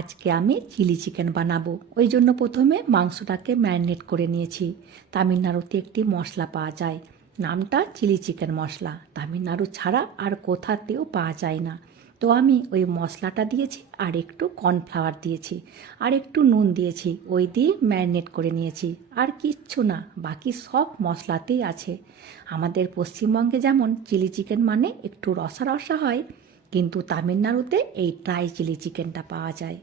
আজকে আমি chilli chicken বানাবো। ওই জন্য প্রথমে মাংসটাকে ম্যারিনেট করে নিয়েছি। তামিলনাড়ুতে একটি মশলা পাওয়া যায়। নামটা চিলি চিকেন মশলা। তামিলনাড়ু ছাড়া আর কোথাতেও পাওয়া যায় না। তো আমি ওই মশলাটা দিয়েছি আর একটু কর্নফ্লাওয়ার দিয়েছি। আর একটু নুন দিয়েছি। ওই দিয়ে ম্যারিনেট করে নিয়েছি। আর কিচ্ছু না, বাকি সব মশলাতেই আছে। আমাদের পশ্চিমবঙ্গে যেমন চিলি চিকেন মানে একটু রসা রসা হয় কিন্তু তামিলনাড়ুতে এই ড্রাই চিলি চিকেনটা পাওয়া যায়।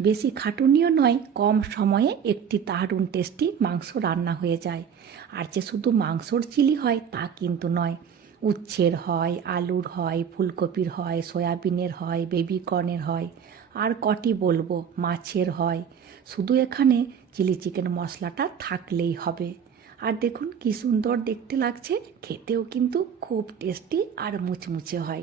বেশি খাটুনিও নয়, কম সময়ে একটি দারুণ টেস্টি মাংস রান্না হয়ে যায়। আর যে শুধু মাংসর চিলি হয়, তা কিন্তু নয়। উচ্ছের হয়, আলুর হয়, ফুলকপির হয়, সয়াবিনের হয় বেবি কর্নের হয়। আর কটি বলব, মাছের হয়। শুধু এখানে চিলি চিকেন মশলাটা থাকলেই হবে। আর দেখুন কি সুন্দর দেখতে লাগছে, খেতেও কিন্তু খুব টেস্টি আর মুচমুচে হয়।